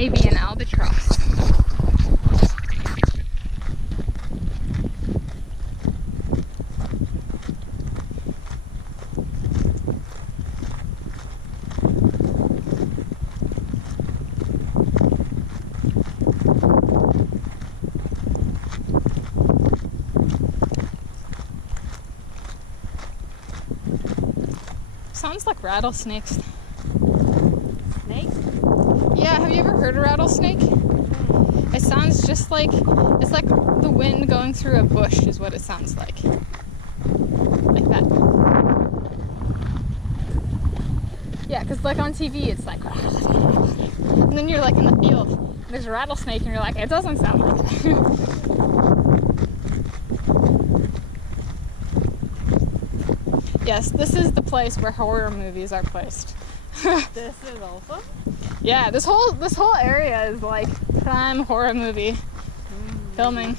maybe an albatross. Sounds like rattlesnakes. Snakes? Yeah, have you ever heard a rattlesnake? It sounds just like, it's like the wind going through a bush is what it sounds like. Like that. Yeah, because like on TV it's like, and then you're like in the field, and there's a rattlesnake and you're like, it doesn't sound like that. Yes, this is the place where horror movies are placed. This is also? Yeah, this whole area is like prime horror movie filming.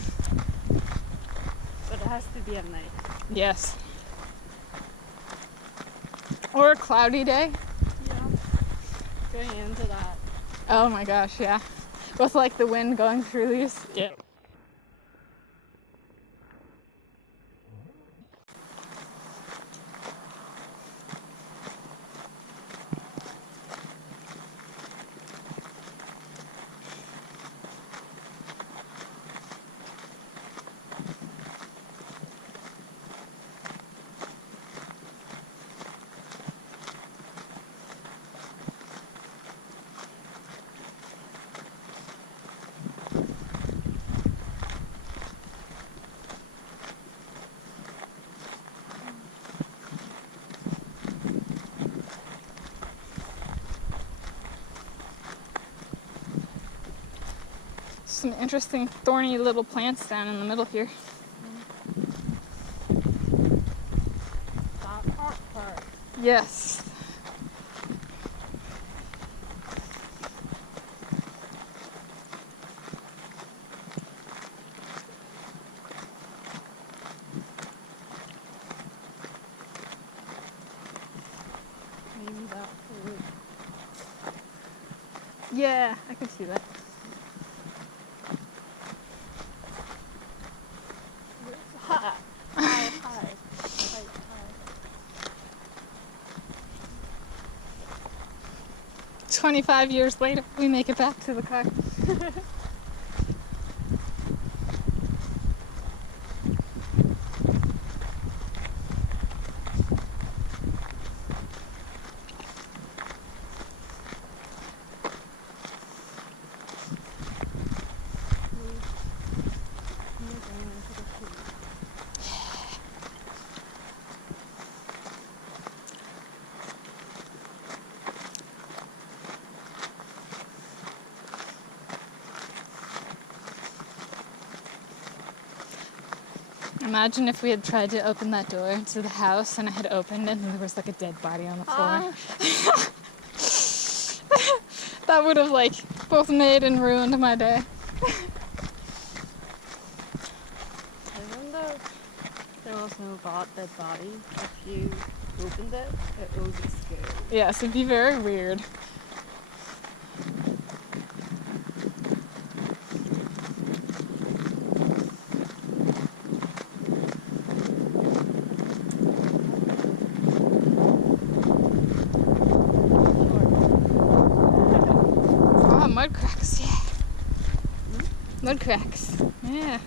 But it has to be at night. Yes. Or a cloudy day. Yeah. Going into that. Oh my gosh, yeah. With like the wind going through these. Yeah. Some interesting thorny little plants down in the middle here. That part. Yes. Maybe that would. Yeah, I can see that. High. 25 years later, we make it back to the car. Imagine if we had tried to open that door to the house and I had opened it and there was like a dead body on the floor. That would have like both made and ruined my day. Even though there was no dead body, if you opened it, it would be scary. Yes, it'd be very weird. Mud cracks, yeah. Mud cracks, yeah.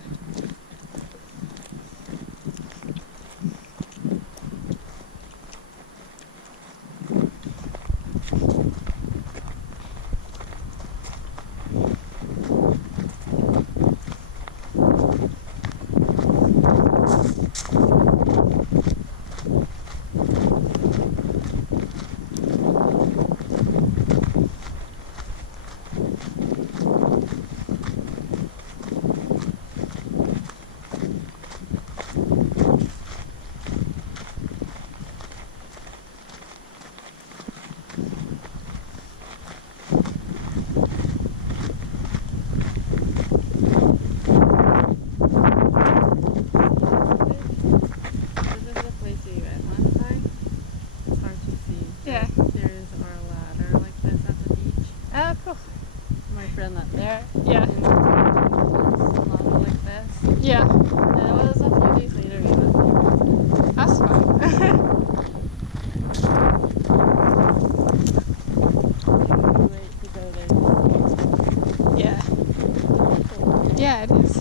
my friend up there. Yeah. And not like this. Yeah. And it was a few days later we went there. That's fun. Too late to go there. Yeah. Yeah, it is.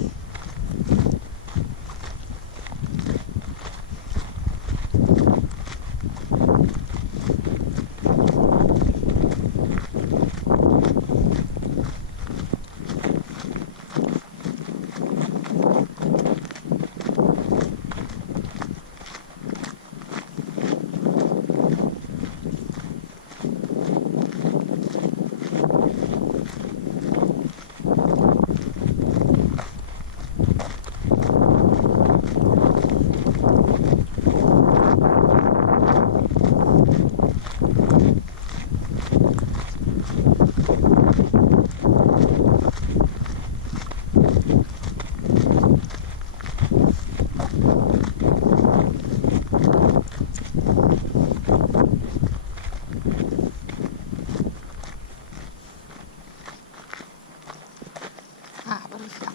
What do we got?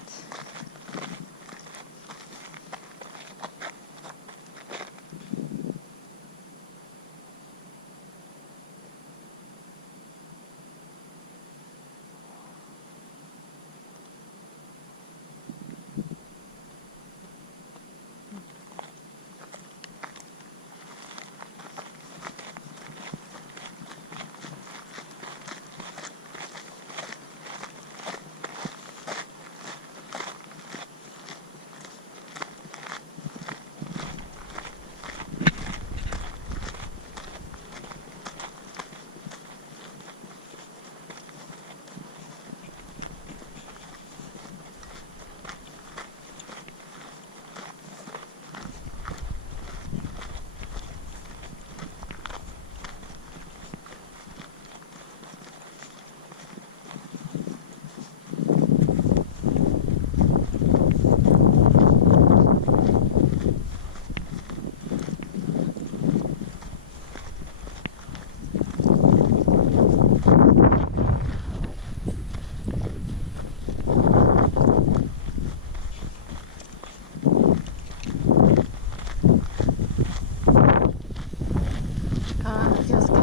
That feels good.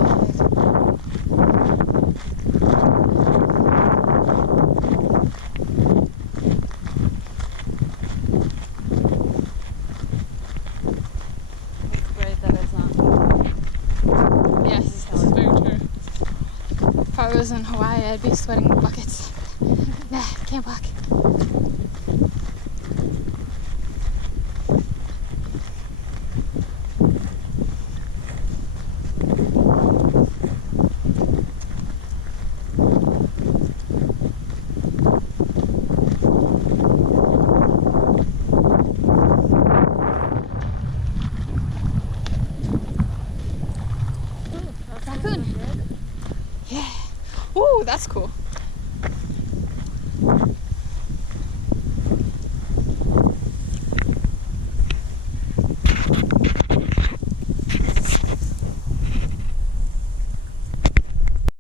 It's great that it's not moving. Yes, this is very true. If I was in Hawaii, I'd be sweating buckets. Nah, can't walk. Raccoon. Yeah. Ooh, that's cool.